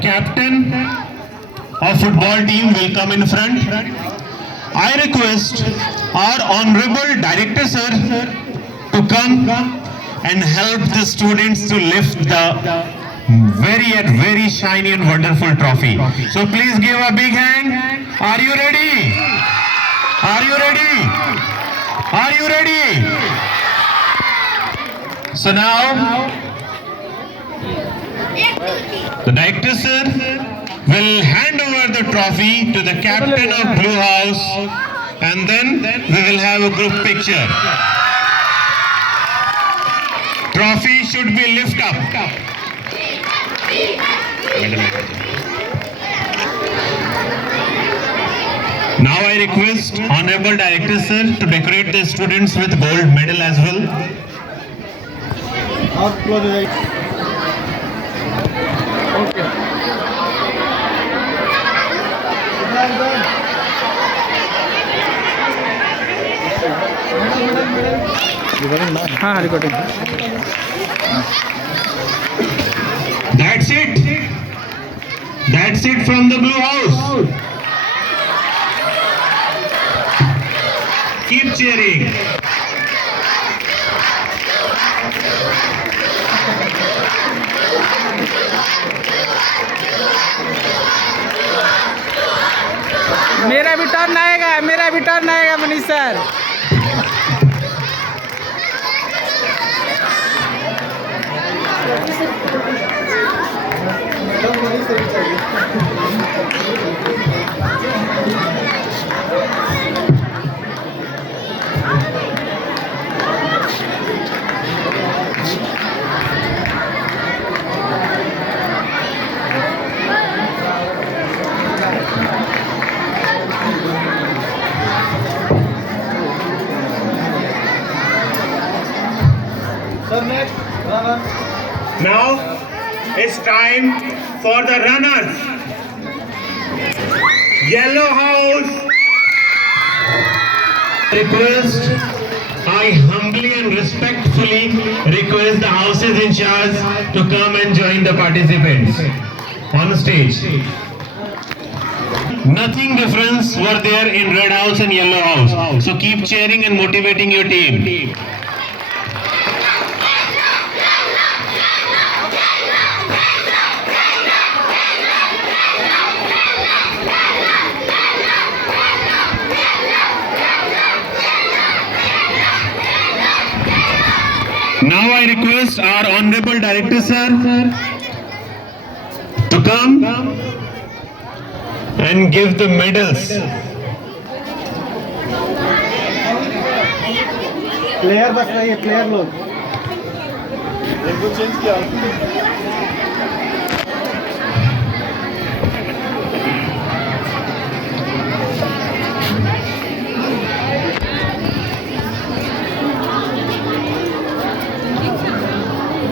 captain of football team will come in front. I request our honorable director sir to come and help the students to lift the very shiny and wonderful trophy. So please give a big hand. Are you ready? Are you ready? Are you ready? So now the director sir will hand over the trophy to the captain of Blue House, and then we will have a group picture. Trophy should be lifted up. Now I request Honorable Director Sir to decorate the students with gold medal as well. हाँ recording That's it. That's it from the Blue House. Keep cheering. मेरा भी turn आएगा, मेरा भी turn आएगा Manish sir. Now it's time for the runners. Yellow House. Request, I humbly and respectfully request the houses in charge to come and join the participants on stage. Nothing difference were there in Red House and Yellow House. So keep cheering and motivating your team. Now I request our Honorable Director Sir to come and give the medals. Player बस रही है, player लोग change किया।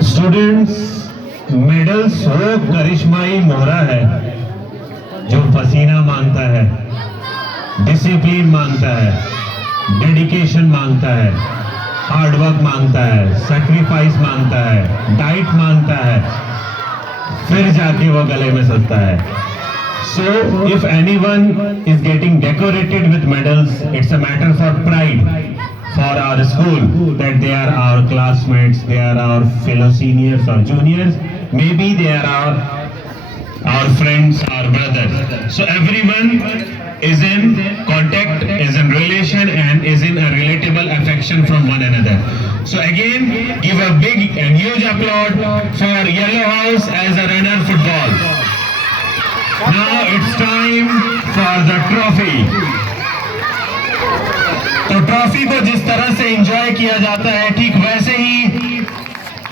Students, medals वो करिश्माई मोहरा है जो पसीना मांगता है, डिसिप्लिन मांगता है, डेडिकेशन मांगता है, हार्डवर्क मांगता है, सैक्रिफाइस मांगता है, डाइट मांगता है, फिर जाके वो गले में सजता है. So if anyone is getting decorated with medals, it's a matter for pride for our school that they are our classmates, they are our fellow seniors or juniors, maybe they are our friends, our brothers. So everyone is in contact, is in relation, and is in a relatable affection from one another. So again, give a big and huge applause for Yellow House as a runner football. Now it's time for the trophy. तो trophy को जिस तरह से enjoy किया जाता है, ठीक वैसे ही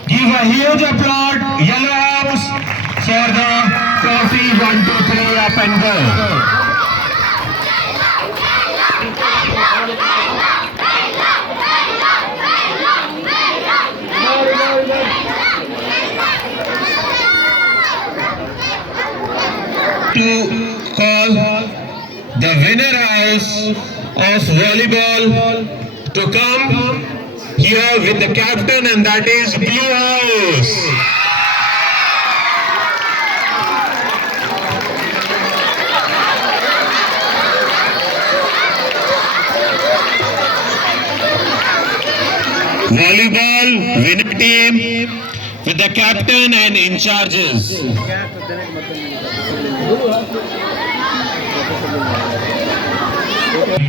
give a huge applause yellow house for the trophy. 1 2 3 up and go. To call the winner house of volleyball to come here with the captain, and that is Blue House. winner team with the captain and in charges.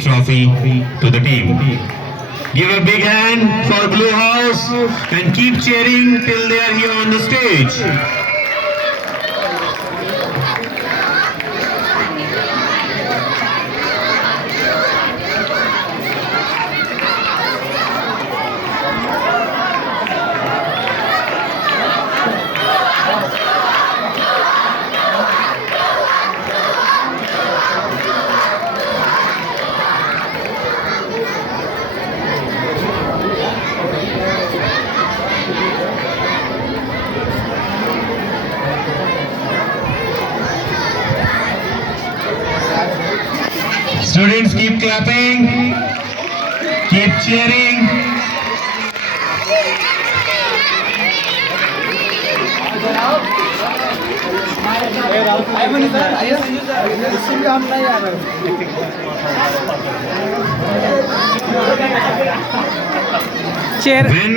Trophy to the team. Give a big hand for Blue House and keep cheering till they are here on the stage. Students, keep clapping, keep cheering. Chair When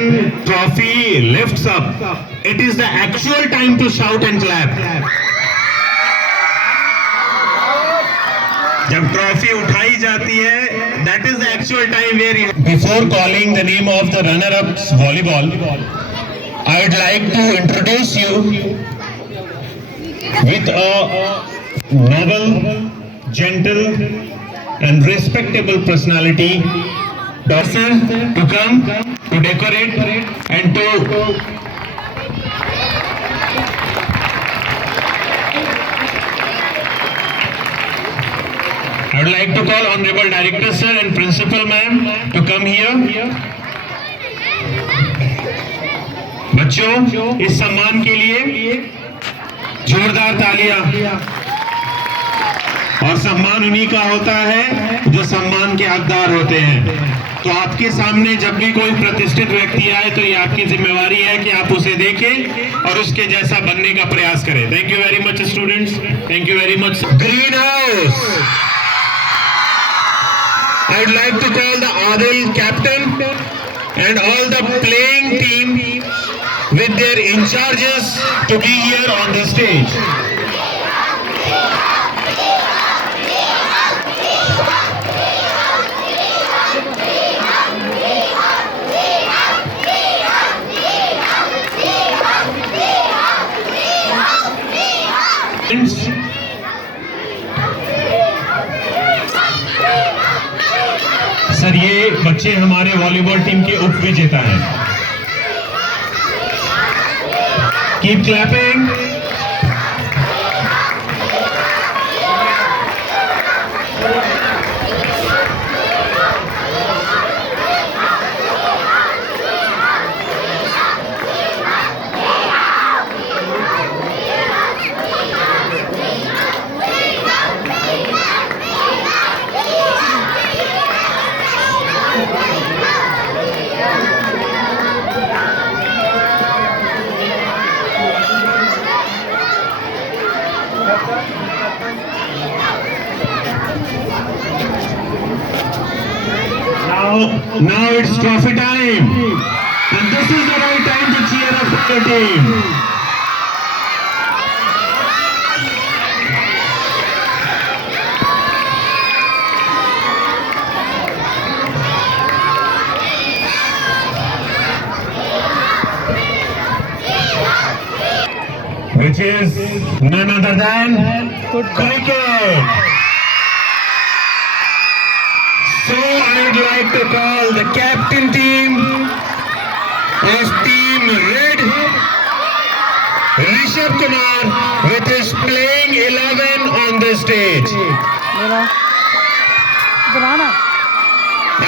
trophy lifts up, it is the actual time to shout and clap. जब trophy उठाई जाती है, that is the actual time where before calling the name of the runner-ups volleyball, I would like to introduce you with a noble, gentle and respectable personality, Doctor, to come to decorate and to I would like to call Honorable Director Sir and Principal Ma'am to come here. बच्चों, इस सम्मान के लिए जोरदार तालियां। और सम्मान उन्हीं का होता है जो सम्मान के हकदार होते हैं। तो आपके सामने जब भी कोई प्रतिष्ठित व्यक्ति आए तो ये आपकी जिम्मेवारी है कि आप उसे देखें और उसके जैसा बनने का प्रयास करें। Thank you very much students, thank you very much. Green house, I would like to call the Adil captain and all the playing team with their in charges to be here on the stage. Sir, ये बच्चे हमारे volleyball team के उप विजेता हैं। Keep clapping. Now it's trophy time, and this is the right time to cheer up for the team. Which is none other than cricket. So I would like to call the captain team of Team Red, Rishabh Kumar, with his playing 11 on the stage.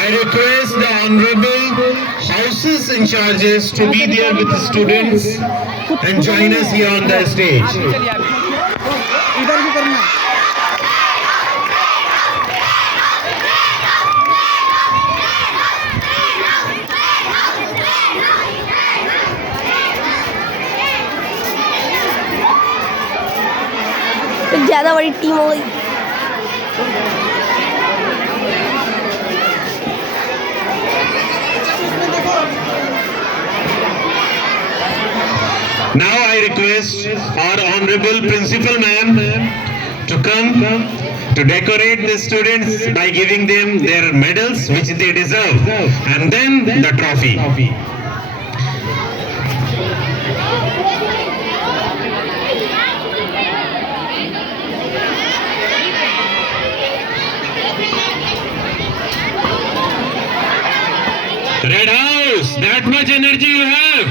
I request the Honorable Houses in charges to be there with the students and join us here on the stage. इधर भी करना। ज्यादा बड़ी team हो गई। Now I request our honorable principal ma'am to come to decorate the students by giving them their medals which they deserve, and then the trophy. Red House, that much energy you have.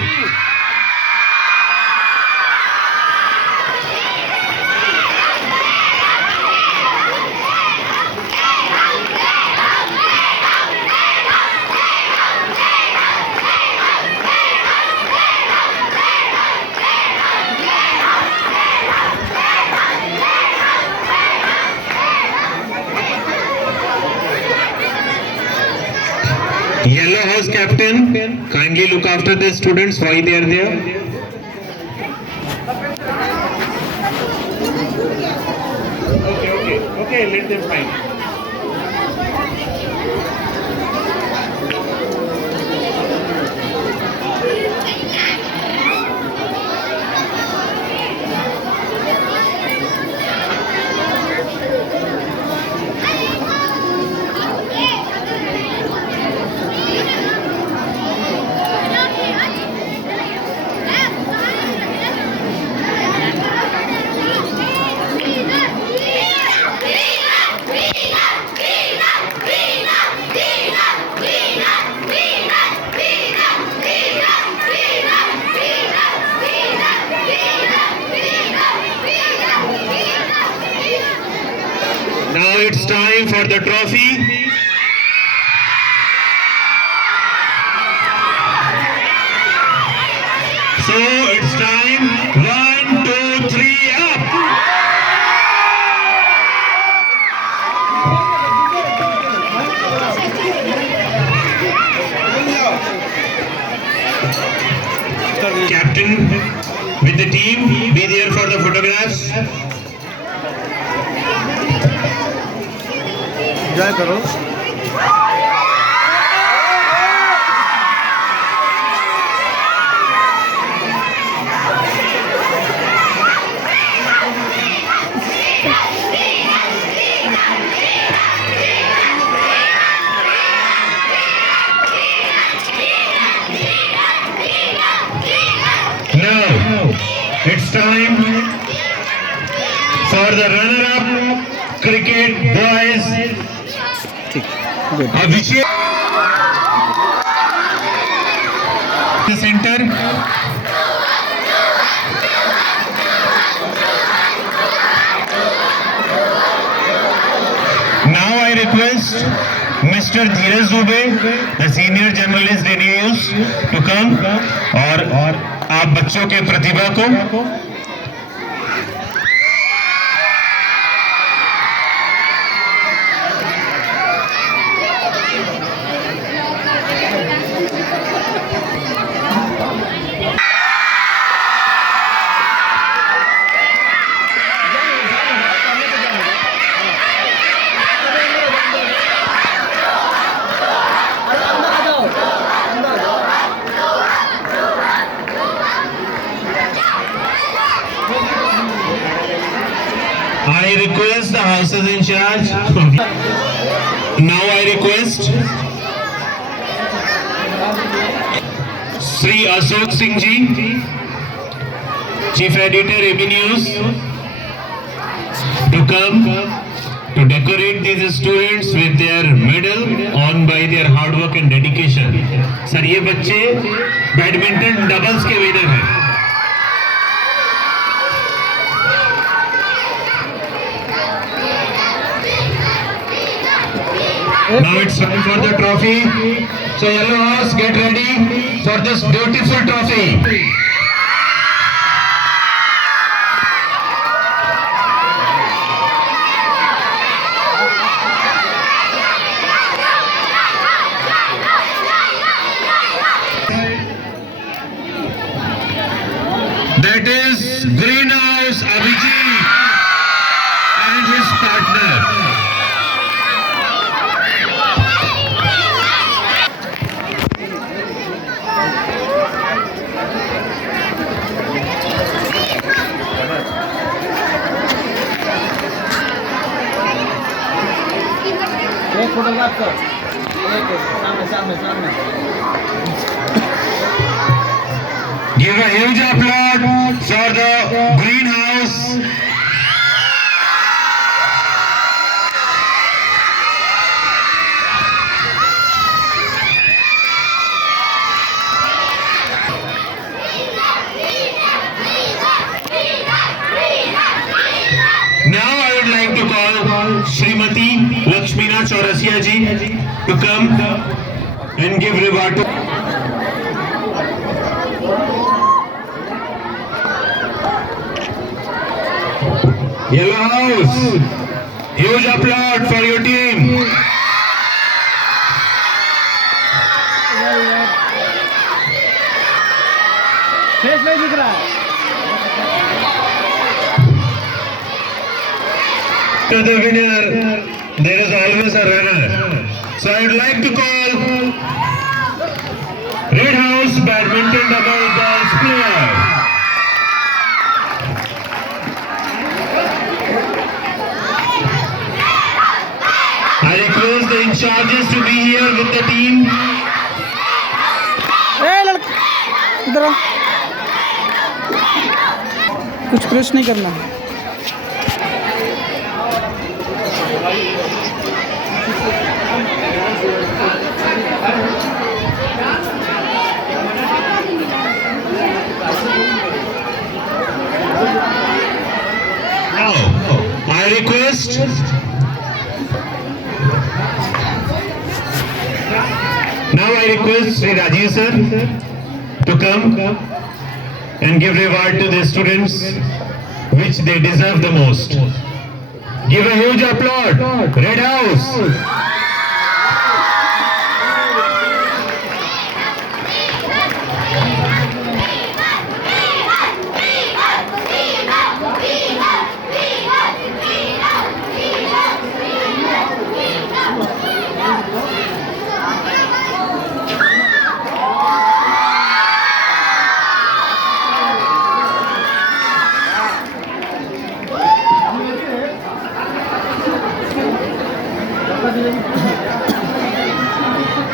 Yellow House captain, kindly look after the students while they are there. Okay, let them find. Now it's time for the trophy. So it's time. 1, 2, 3, up. Captain with the team, be there for the photographs. Enjoy करो। Now it's time for the runner-up cricket boys. Abhishek, the center. Now I request Mr. Dheeraj Dubey, the senior journalist in news, to come और आप बच्चों के प्रतिभा को I request the houses in charge. Now I request Sri Ashok Singh ji, Chief Editor AB News, to come to decorate these students with their medal won by their hard work and dedication. Sir, ये बच्चे badminton doubles के winner हैं. Now it's time for the trophy. So Yellow House, get ready for this beautiful trophy. That is Greenhouse Abhijit and his partner. Photograph कर सामने सामने सामने Give a huge applause for the greenhouse. Now I would like to call Srimati Lakshmina Chaurasia ji to come and give reward to Yellow House. Huge applause for your team. Face नहीं दिख रहा है To the winner, there is always a runner. So I would like to call Red House Badminton Double Balls player. I request the in charges to be here with the team. ए लड़का इधर आ। कुछ press नहीं करना है Now, I request Sri Rajiv sir to come and give reward to the students which they deserve the most. Give a huge applause. Red House.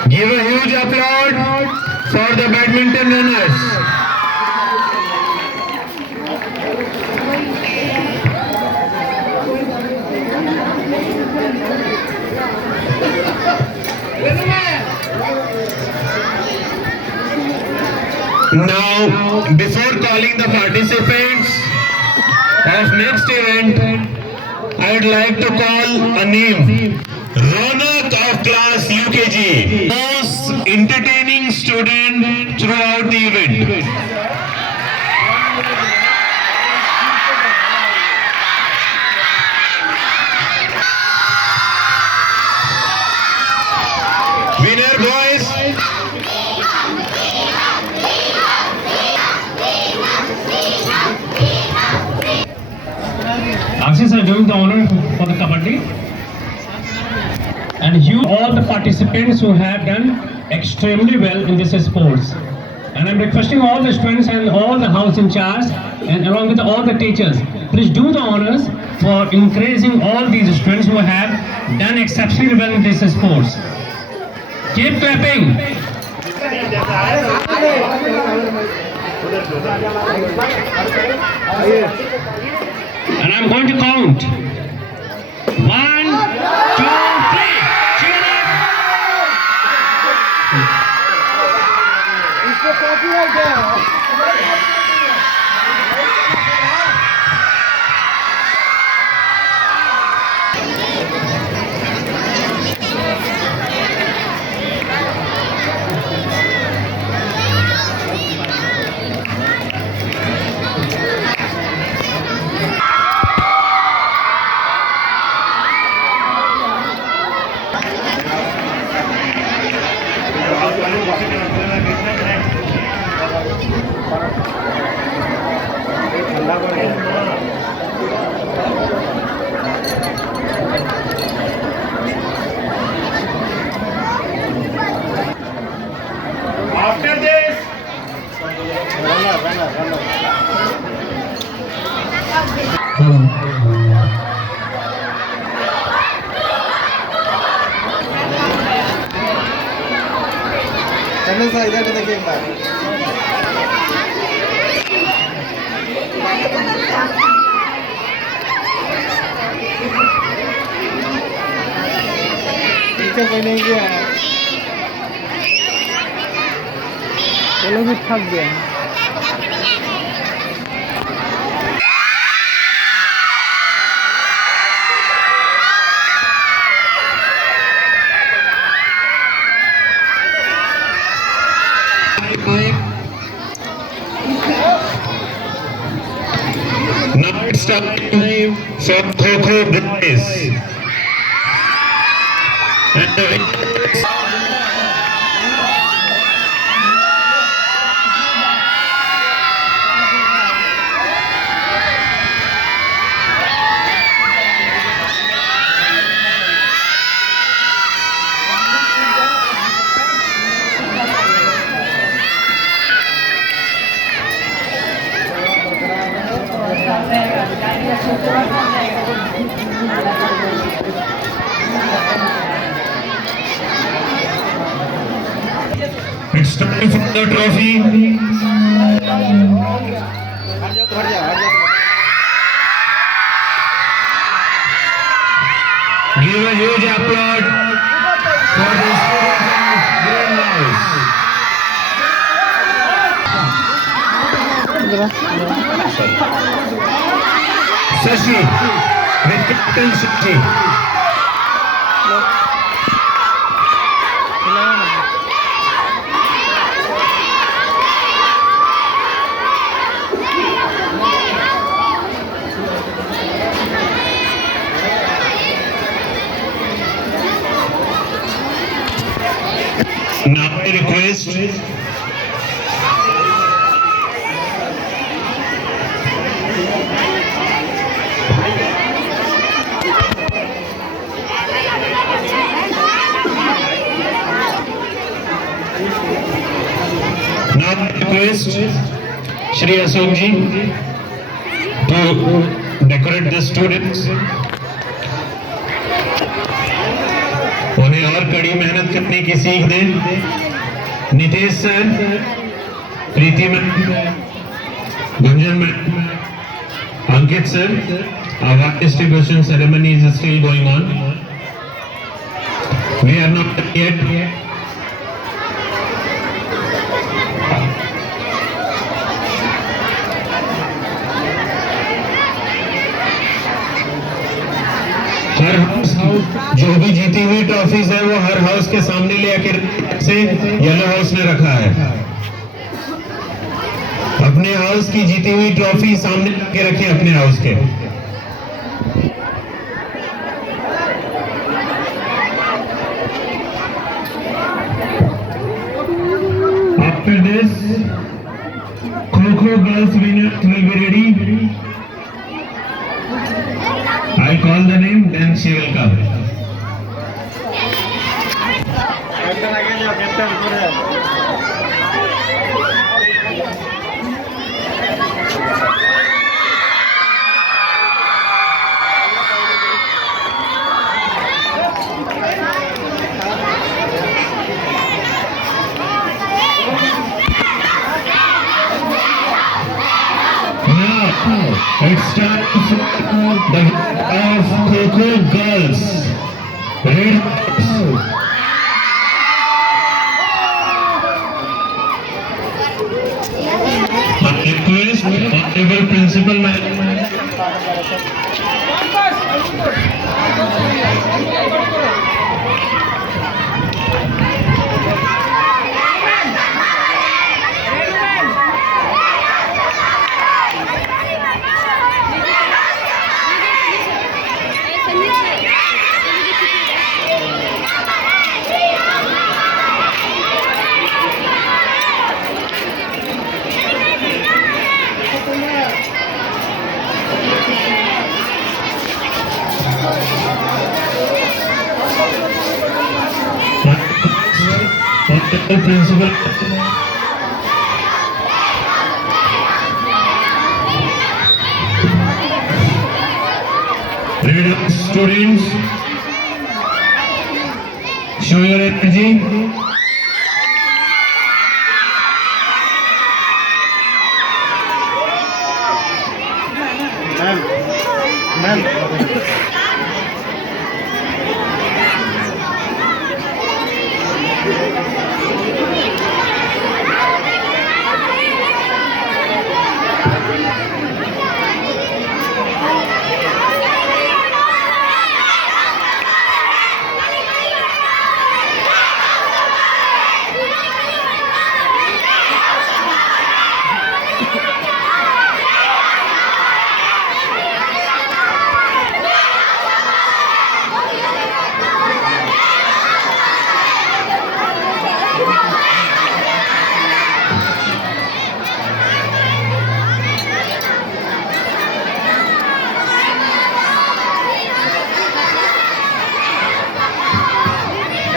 Give a huge applause for the badminton runners. Now, before calling the participants of next event, I would like to call a name. Ronak of class UKG, most entertaining student throughout the event. Winner boys. Ashish are doing the honor for the kabaddi. And you, all the participants who have done extremely well in this sports. And I'm requesting all the students and all the house in charge and along with all the teachers, please do the honors for increasing all these students who have done exceptionally well in this sports. Keep clapping. And I'm going to count. 1, 2, 3. Cheer up. इसको copyright है After this, इधर भी देखिए एक बार। Teacher कोई नहीं गया है, वो लोग भी थक गए हैं। Now it's time for Kho-Kho boys. And it's time for the trophy. हट जाओ तो हट जाओ, हट जाओ। Give a huge applaud for the students of Greenhouse. Shashi, with Captain Shashi. Now I request Shri Ashok ji to decorate the students. उन्हें और कड़ी मेहनत करने की सीख दें। Nitesh sir, Preeti ma'am, Gunjan ma'am, Ankit sir, award distribution ceremony is still going on. We are not yet. Her house जो भी जीती हुई ट्रॉफीज है वो हर हाउस के सामने ले आकर से येलो हाउस ने रखा है। अपने हाउस की जीती हुई ट्रॉफी सामने के रखिए अपने हाउस के। After this, Kho-Kho girls winners will be ready. I call the name, then she will come. Captain आगे जाओ, कैप्टन ऊपर जाओ। It's time for the of Kho-Kho girls. Red house. I request honorable principal ma'am. Principal. Red House students, show your energy.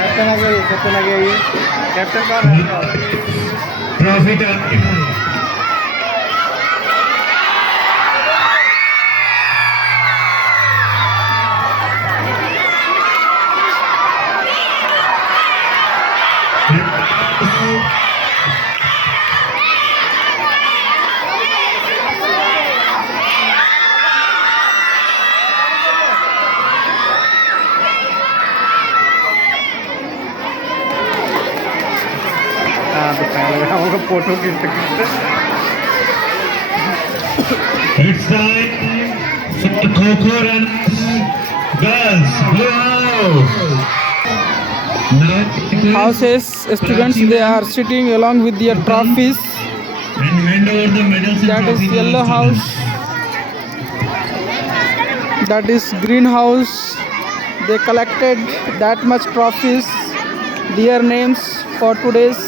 Captain आ गया, captain आ गया। ये captain कौन है? Trophy time. हाँ दिखाने लगा हमको फोटो खींचते। It's time for Kho-Kho runners. Girls, blue house. Now, Houses, students, they are sitting along with their trophies. and hand over the medals and That is trophies to the yellow students. house. That is green house. They collected that much trophies, their names for today's.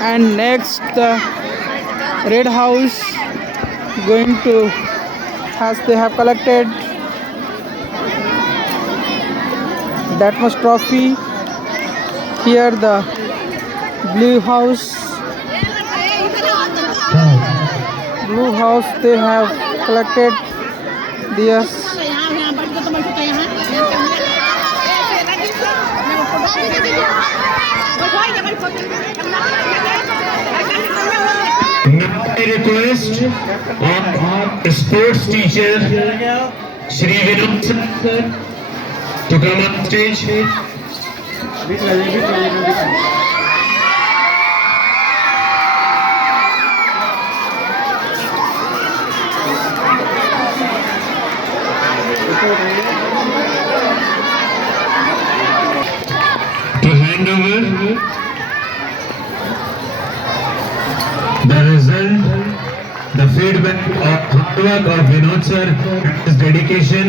And next, the red house going to, as they have collected that much trophy. Here the blue house, they have collected theirs. Now I request our sports teacher Shri Vinod sir to come on stage. To hand over the result, the feedback of hard work of Vinod sir, his dedication.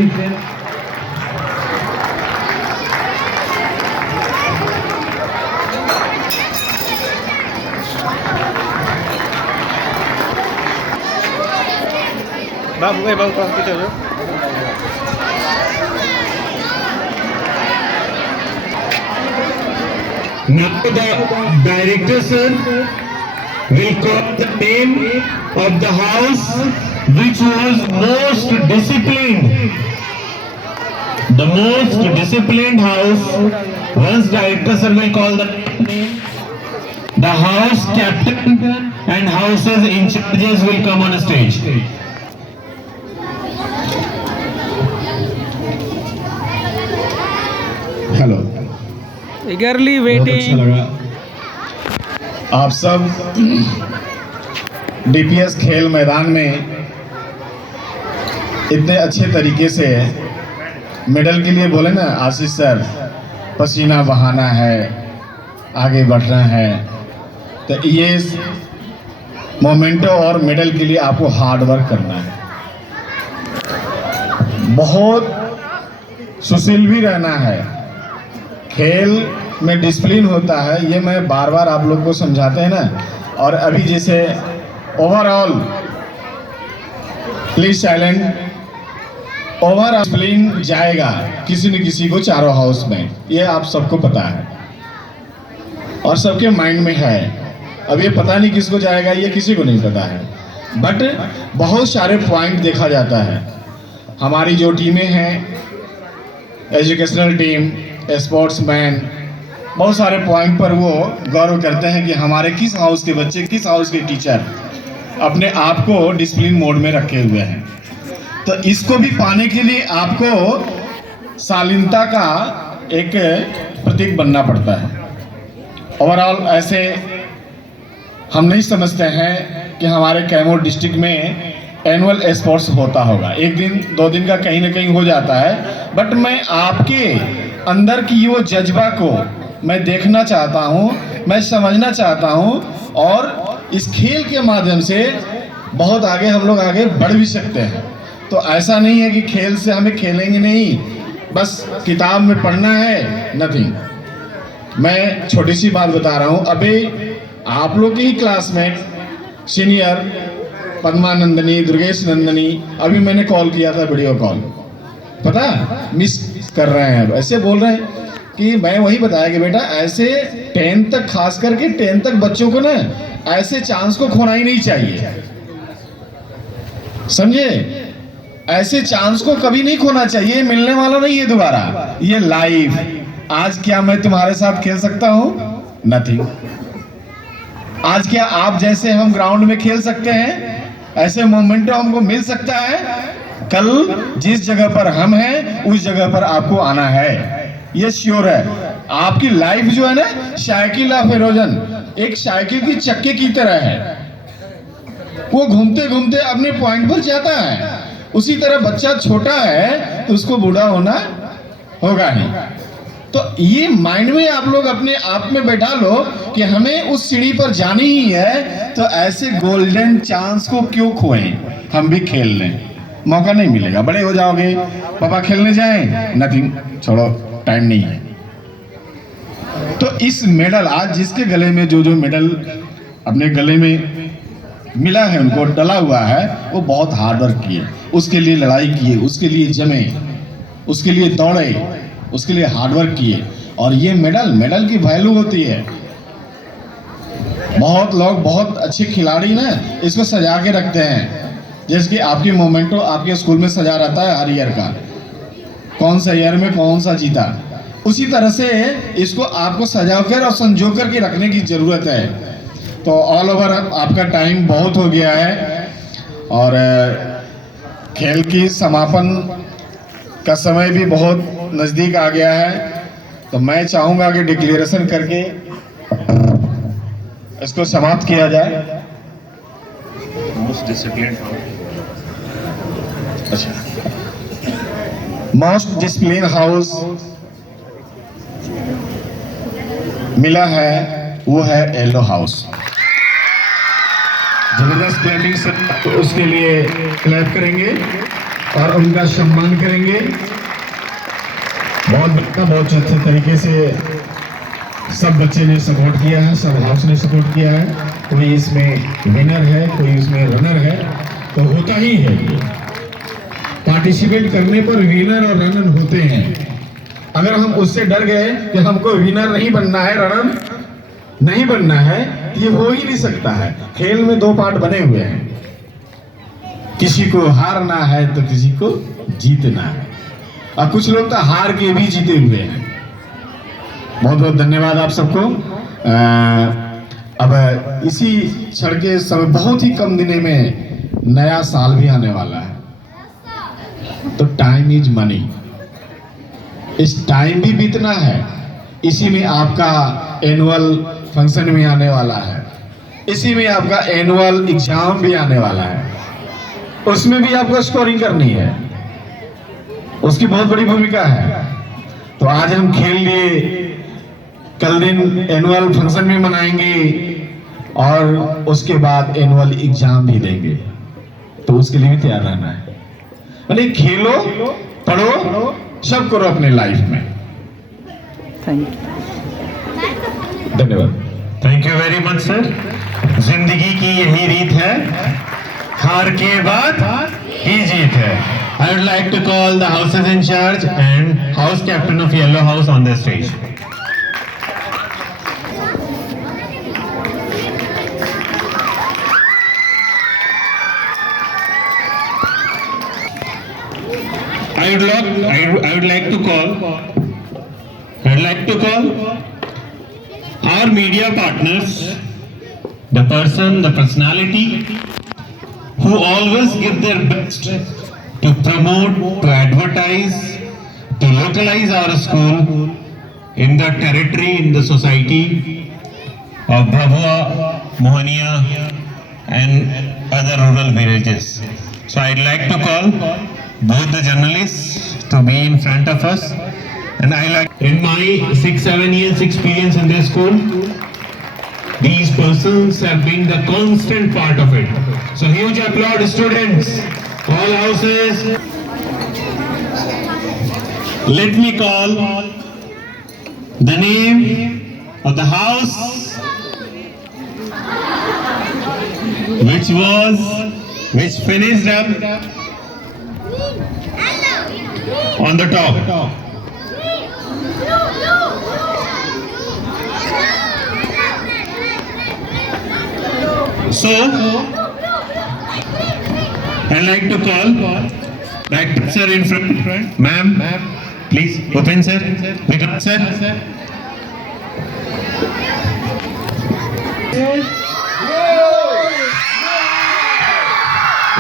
बाबू भाई बाबू पास पीछे हो जाओ। Now the director sir will call the name of the house which was most disciplined. The most disciplined house. Once director sir will call the name, the house captain and houses in charges will come on stage. Hello, Eagerly बहुत अच्छा waiting. लगा। आप सब DPS खेल मैदान में इतने अच्छे तरीके से मेडल के लिए बोले ना आशीष सर, पसीना बहाना है, आगे बढ़ना है, तो ये मोमेंटो और मेडल के लिए आपको हार्ड वर्क करना है, बहुत सुशील भी रहना है। खेल में डिसिप्लिन होता है, ये मैं बार बार आप लोग को समझाते हैं ना। और अभी जैसे overall please silent, over discipline जाएगा किसी न किसी को चारों हाउस में, ये आप सबको पता है और सबके माइंड में है। अब ये पता नहीं किसको जाएगा, ये किसी को नहीं पता है, बट बहुत सारे पॉइंट देखा जाता है। हमारी जो टीमें हैं, एजुकेशनल टीम, स्पोर्ट्समैन, बहुत सारे पॉइंट पर वो गौर करते हैं कि हमारे किस हाउस के बच्चे, किस हाउस के टीचर अपने आप को डिसिप्लिन मोड में रखे हुए हैं। तो इसको भी पाने के लिए आपको शालीनता का एक प्रतीक बनना पड़ता है। ओवरऑल ऐसे हम नहीं समझते हैं कि हमारे कैमूर डिस्ट्रिक्ट में एनुअल स्पोर्ट्स होता होगा। एक दिन 2 दिन का कहीं ना कहीं हो जाता है, बट मैं आपके अंदर की वो जज्बा को मैं देखना चाहता हूँ, मैं समझना चाहता हूँ, और इस खेल के माध्यम से बहुत आगे हम लोग आगे बढ़ भी सकते हैं। तो ऐसा नहीं है कि खेल से हमें खेलेंगे नहीं, बस किताब में पढ़ना है, नथिंग। मैं छोटी सी बात बता रहा हूँ, अभी आप लोग की ही क्लासमेट सीनियर पद्मानंदनी, दुर्गेश नंदनी, अभी मैंने कॉल किया था, वीडियो कॉल, पता मिस कर रहे हैं, ऐसे बोल रहे हैं कि मैं वही बताया कि बेटा ऐसे 10th तक, खास करके 10th तक बच्चों को ना ऐसे चांस को खोना ही नहीं चाहिए, समझे? ऐसे चांस को कभी नहीं खोना चाहिए, मिलने वाला नहीं है दोबारा, ये लाइफ। आज क्या मैं तुम्हारे साथ खेल सकता हूं? नथिंग। आज क्या आप जैसे हम ग्राउंड में खेल सकते हैं? ऐसे मोमेंटो हमको मिल सकता है? कल जिस जगह पर हम हैं उस जगह पर आपको आना है, ये श्योर है। आपकी लाइफ जो है ना, साइकिल ऑफ इरोजन, एक साइकिल की चक्के की तरह है, वो घूमते घूमते अपने पॉइंट पर जाता है। उसी तरह बच्चा छोटा है तो उसको बूढ़ा होना होगा ही। तो ये माइंड में आप लोग अपने आप में बैठा लो कि हमें उस सीढ़ी पर जानी ही है, तो ऐसे गोल्डन चांस को क्यों खोएं? हम भी खेल लें, मौका नहीं मिलेगा, बड़े हो जाओगे, पापा खेलने जाएं, नथिंग, छोड़ो, टाइम नहीं है। तो इस मेडल, आज जिसके गले में जो जो मेडल अपने गले में मिला है, उनको डला हुआ है, वो बहुत हार्ड वर्क किए, उसके लिए लड़ाई किए, उसके लिए जमे, उसके लिए दौड़े, उसके लिए हार्ड वर्क किए, और ये मेडल की वैल्यू होती है। बहुत लोग, बहुत अच्छे खिलाड़ी ना इसको सजा के रखते हैं, जैसे कि आपकी मोमेंटो आपके स्कूल में सजा रहता है हर ईयर का, कौन सा ईयर में कौन सा जीता, उसी तरह से इसको आपको सजा कर और संजो कर के रखने की जरूरत है। तो ऑल ओवर आपका टाइम बहुत हो गया है और खेल की समापन का समय भी बहुत नज़दीक आ गया है, तो मैं चाहूँगा कि डिक्लेरेशन करके इसको समाप्त किया जाए। मोस्ट डिसिप्लिन, अच्छा, मोस्ट डिसिप्लिन हाउस मिला है, वो है येलो हाउस। जबरदस्त क्लैपिंग से तो उसके लिए क्लैप करेंगे और उनका सम्मान करेंगे। बहुत अच्छे तरीके से सब बच्चे ने सपोर्ट किया है, सब हाउस ने सपोर्ट किया है। कोई इसमें विनर है, कोई इसमें रनर है, तो होता ही है। पार्टिसिपेट करने पर विनर और रनर होते हैं। अगर हम उससे डर गए कि हमको विनर नहीं बनना है, रनर नहीं बनना है, ये हो ही नहीं सकता है। खेल में 2 पार्ट बने हुए हैं, किसी को हारना है तो किसी को जीतना है, और कुछ लोग तो हार के भी जीते हुए हैं। बहुत बहुत धन्यवाद आप सबको। अब इसी क्षण के समय, बहुत ही कम दिनों में नया साल भी आने वाला है, तो टाइम इज मनी, इस टाइम भी बीतना है। इसी में आपका एनुअल फंक्शन भी आने वाला है, इसी में आपका एनुअल एग्जाम भी आने वाला है, उसमें भी आपको स्कोरिंग करनी है, उसकी बहुत बड़ी भूमिका है। तो आज हम खेल लिए, कल दिन एनुअल फंक्शन भी मनाएंगे और उसके बाद एनुअल एग्जाम भी देंगे, तो उसके लिए भी तैयार रहना है। मतलब खेलो, पढ़ो, सब करो अपने लाइफ में। Thank you. धन्यवाद। Thank you very much sir. जिंदगी की यही रीत है, हार के बाद ही जीत है। I would like to call the houses in charge and house captain of Yellow House on the stage. I would like to call our media partners, the person, the personality who always give their best to promote, to advertise, to localize our school in the territory, in the society of Bhabua, Mohania and other rural villages. So I'd like to call both the journalists to be in front of us. And I like, in my 6-7 years experience in this school, these persons have been the constant part of it. So huge applause, students, all houses. Let me call the name of the house which finished up on the top. So, I'd like to call Director Sir in front. Ma'am, please open sir. Vikram sir.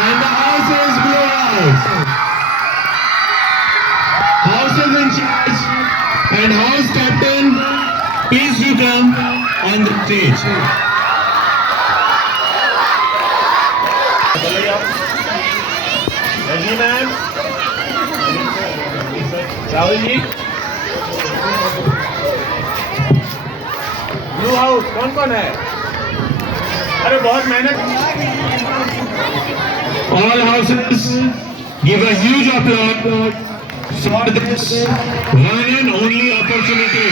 And the house is Blue House. House is in charge and house captain, please do come on the stage. रजी ma'am, Rahul ji, blue house कौन कौन है? अरे बहुत मेहनत। All houses give a huge applause for this one and only opportunity.